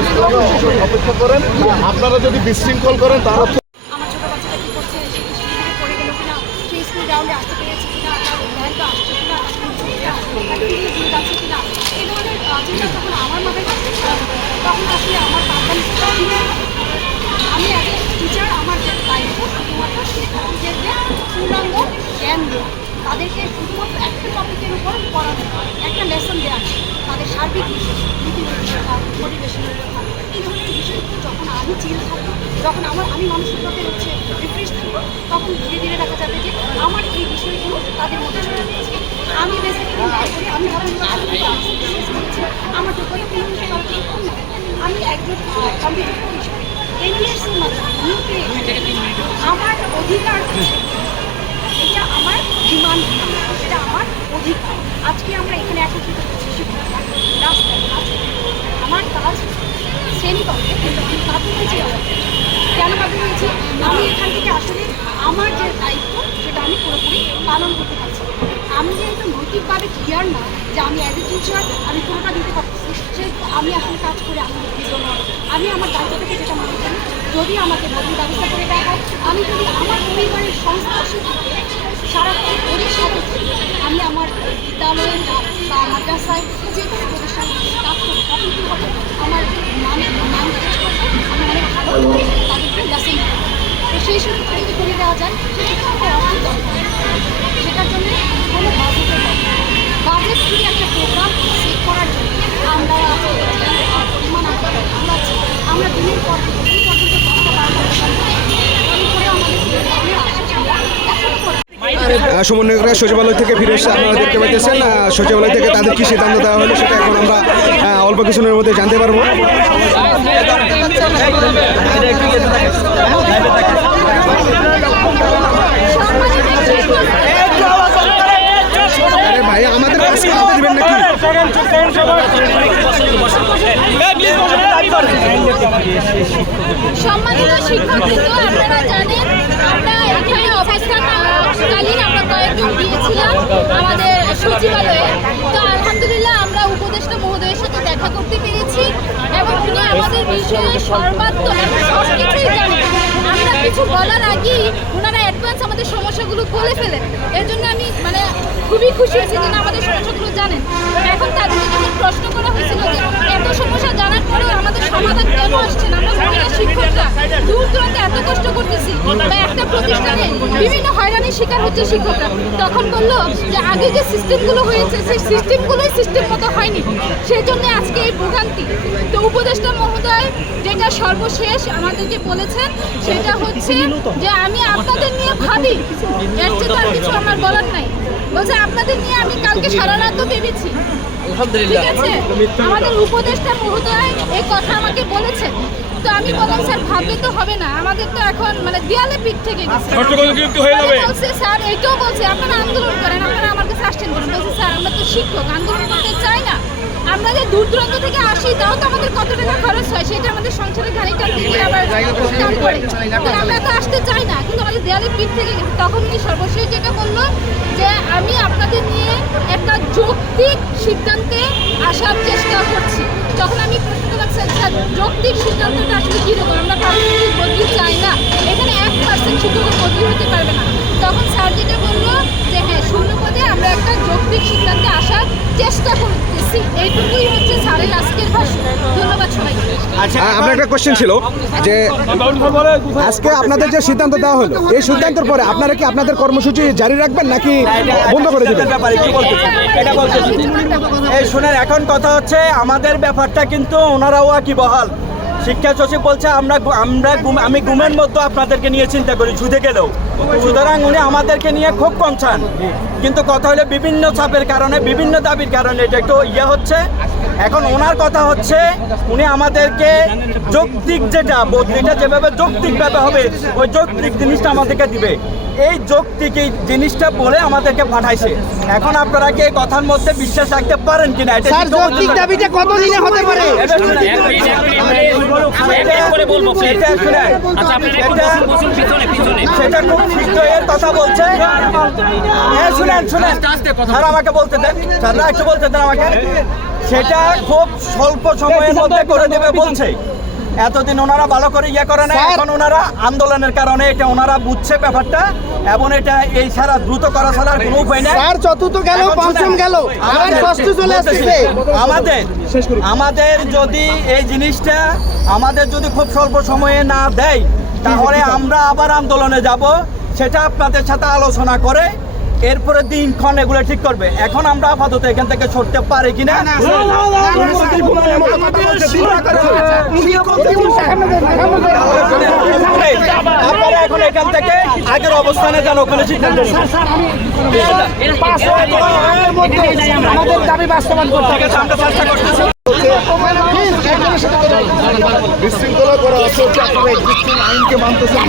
আপনারা অপেক্ষা করেন আপনারা যদি বিশৃঙ্খল করেন তার আমার ছোট বাচ্চাটা কি করছে? উপর পড়ানো একটা লেসন দেওয়া তাদের সার্বিক নীতিগত শিক্ষা মোটিভেশনের কথা এই ধরনের বিষয়গুলো যখন আমি চিল থাকব, যখন আমার, আমি মানসিকভাবে হচ্ছে রিফ্রেশ থাকব, তখন ধীরে ধীরে দেখা যাবে যে আমার এই বিষয়গুলো তাদের মধ্যে চলে যাচ্ছে। আমি বেসিক্যালি আমি ভাবছি আমার না আমি একজন কম্পিউটার হিসেবে এনবিএসসির মাধ্যমে আমার অধিকার এটা আমার ডিমান্ড অধিকার আজকে আমরা এখানে একত্রিত করছি শিক্ষকরা রাস্তায় আমার কাজ শ্রেণীকক্ষে, কিন্তু আমি বাধ্য হয়েছি কেন বাধ্য হয়েছি? আমি এখান থেকে আসলে আমার যে দায়িত্ব, সেটা আমি পুরোপুরি পালন করতে পারছি। আমি যেহেতু নৈতিকভাবে ক্লিয়ার না যে আমি অ্যাজ এ টিচার আমি পুরোটা দিতে পারতেছি সে আমি আসলে কাজ করে আমি না। আমি আমার দায়িত্ব থেকে যেটা মনে যদি আমাকে বদলি ব্যবস্থা করে দেওয়া হয়, আমি যদি আমার পরিবারের সংস্পর্শে থেকে সারাক্ষণ ওদের সাথে থাকি, আমি আমার বিদ্যালয়ে বা মাদ্রাসায় যে কোনো প্রতিষ্ঠানে কাজ করি তখন কী হবে? আমার নাম নাম করব আমি অনেক ভালো তাদেরকে লেসন তো সেই সুযোগ যদি করে দেওয়া যায় সেক্ষেত্রে আমার দরকার? সেটার জন্য কোনো বাজেটের দরকার বাজেট শুধু একটা প্রোগ্রাম সেট করার জন্য। আমরা পরিমাণ আমরা আমরা দিনের পর দিন এই পর্যন্ত দশটা বারোটা এরপরে আমাদের যে ধরনের আছে সেটা এখন করে আহ, সমন্বয়করা সচিবালয় থেকে ফিরে এসে আপনারা দেখতে পাইতেছেন সচিবালয় থেকে তাদের কি সিদ্ধান্ত দেওয়া হলো সেটা এখন আমরা অল্প কিছুদিনের মধ্যে জানতে পারব। ভাই, আমাদের কাজ নাকি? সম্মানিত শিক্ষকবৃন্দ আপনারা জানেন, আমরা এখানে অবস্থানকালীন আমরা কয়েকজন গিয়েছিলাম আমাদের সচিবালয়ে। তো আলহামদুলিল্লাহ আমরা উপদেষ্টা মহোদয়ের সাথে দেখা করতে পেরেছি এবং উনি আমাদের বিষয়ে সর্বাত্মক সব কিছুই জানেন। আমরা কিছু বলার আগেই ওনারা অ্যাডভান্স আমাদের সমস্যাগুলো বলে ফেলেন। এর জন্য আমি মানে খুবই খুশি হয়েছি যে আমাদের সমস্যাগুলো জানেন। এখন তাদেরকে যখন প্রশ্ন করা হয়েছিল যে এত সমস্যা জানার পরেও আমাদের সমাধান কেন আসছে আমরা শিক্ষকরা। দূর দূরান্তে এত কষ্ট করতেছি। বা একটা প্রতিষ্ঠানে বিভিন্ন হয়রানির শিকার হচ্ছে শিক্ষকরা। তখন বলল যে আগে যে সিস্টেমগুলো হয়েছে, সেই সিস্টেমগুলোই সিস্টেম মতো হয়নি। সেই জন্য আজকে এই ভোগান্তি। তো উপদেষ্টা মহোদয়, যেটা সর্বশেষ আমাদেরকে বলেছেন, সেটা হচ্ছে যে আমি আপনাদের নিয়ে ভাবি। এর চেয়ে তার কিছু আমার বলার নাই। বলছে, আপনাদের নিয়ে আমি কালকে সারা রাতও ভেবেছি। আছে? আমাদের উপদেষ্টা মহোদয় এই কথা আমাকে বলেছেন তো আমি বললাম স্যার ভাবলে তো হবে না। আমাদের তো এখন মানে দেয়ালে পিঠ থেকে গেছে। পরে বলছে স্যার এইটাও বলছে আপনারা আন্দোলন করেন আপনারা আমার কাছে আসছেন কেন বলছে স্যার আমরা তো শিক্ষক আন্দোলন করতে চাই না। আমরা যে দূর দূরান্ত থেকে আসি তাও তো আমাদের কত টাকা খরচ হয়? সেটা আমাদের সংসারের খানিকটা থেকে আবার আমরা তো আসতে চাই না কিন্তু আমাদের দেয়ালে পিঠ থেকে গেছে। তখন উনি সর্বশেষ যেটা বলল যে আমি আপনাদের নিয়ে একটা যৌক্তিক সিদ্ধান্তে আসার চেষ্টা করছি তখন আমি প্রশ্ন করলাম স্যার স্যার যৌক্তিক সিদ্ধান্তটা আসলে কীরকম আমরা পারমানেন্ট বদলি চাই না এখানে এক পার্সেন্ট শিক্ষকের বদলি হতে পারবে না তখন স্যার যেটা বলল যে হ্যাঁ শূন্য পদে আমরা একটা যৌক্তিক সিদ্ধান্তে আসার চেষ্টা করতেছি এইটুকুই হচ্ছে স্যারের আজকের ভাষণ ধন্যবাদ সবাইকে। আমার একটা কোশ্চেন ছিল যে আজকে আপনাদের যে সিদ্ধান্ত দেওয়া হলো এই সিদ্ধান্তের পরে আপনারা কি আপনাদের কর্মসূচি জারি রাখবেন নাকি বন্ধ করে দেবেন? ব্যাপারে কি বলতেছে এটা বলতেছি এই শুনেন এখন কথা হচ্ছে আমাদের ব্যাপারটা কিন্তু ওনারাও কি বহাল। শিক্ষা সচিব বলছে, আমরা আমরা আমি গুমের মধ্যে আপনাদেরকে নিয়ে চিন্তা করি ছুটে গেলেও। সুতরাং উনি আমাদেরকে নিয়ে খুব কমছান। কিন্তু কথা হলে বিভিন্ন চাপের কারণে, বিভিন্ন দাবির কারণে এটা একটু ইয়ে হচ্ছে। এখন ওনার কথা হচ্ছে উনি আমাদেরকে যৌক্তিক যেটা বদলিটা যেভাবে যৌক্তিকভাবে হবে ওই যৌক্তিক জিনিসটা আমাদেরকে দিবে এই যৌক্তিক এই জিনিসটা বলে আমাদেরকে পাঠাইছে এখন আপনারা কি এই কথার মধ্যে বিশ্বাস রাখতে পারেন কিনা এটা যৌক্তিক দাবিটা কতদিনে হতে পারে এটা। সেটা খুব শীঘ্রয়ের কথা বলছে। হ্যাঁ শুনেন শুনেন। স্যার আমাকে বলতে দেন। স্যাররা একটু বলতে দেন আমাকে। সেটা খুব স্বল্প সময়ের মধ্যে করে দেবে বলছে। এতদিন ওনারা ভালো করে ইয়ে করে না এখন ওনারা আন্দোলনের কারণে এটা ওনারা বুঝছে ব্যাপারটা। এবং এটা এই ছাড়া দ্রুত করা ছাড়া আর কোনো উপায় নেই। স্যার চতুর্থ গেল পঞ্চম গেল। আবার আমাদের- চলে আসছে আমাদের আমাদের যদি এই জিনিসটা আমাদের যদি খুব স্বল্প সময়ে না দেয় তাহলে আমরা আবার আন্দোলনে যাব সেটা আপনাদের সাথে আলোচনা করে এরপরে দিনক্ষণ এগুলো ঠিক করবে এখন আমরা আপাতত এখান থেকে সরতে পারি কিনা আপনারা এখন এখান থেকে আগের অবস্থানে যান ওখানে সিদ্ধান্ত আমাদের দাবি বাস্তবায়ন করতে আমরা চেষ্টা করতেছি বিশৃঙ্খলা করা হচ্ছে হচ্ছে আপনারা এক্সিস্টিং আইনকে মানতেছেন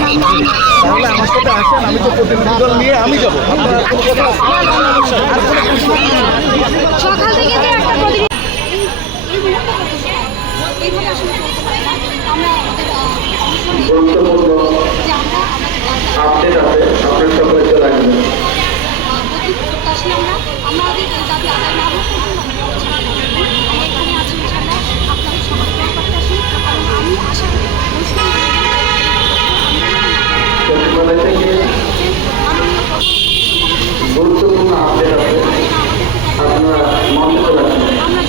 তাহলে আমার সাথে আসেন আমি তো প্রতিনিধি দল নিয়ে আমি যাব। আপনারা কোনো কথা সকাল থেকে যে একটা প্রতিনিধি এই মুহূর্তে গুরুত্বপূর্ণ আপডেট আছে। আপনারা রাখবেন। আমাদের করে দেন আমাদের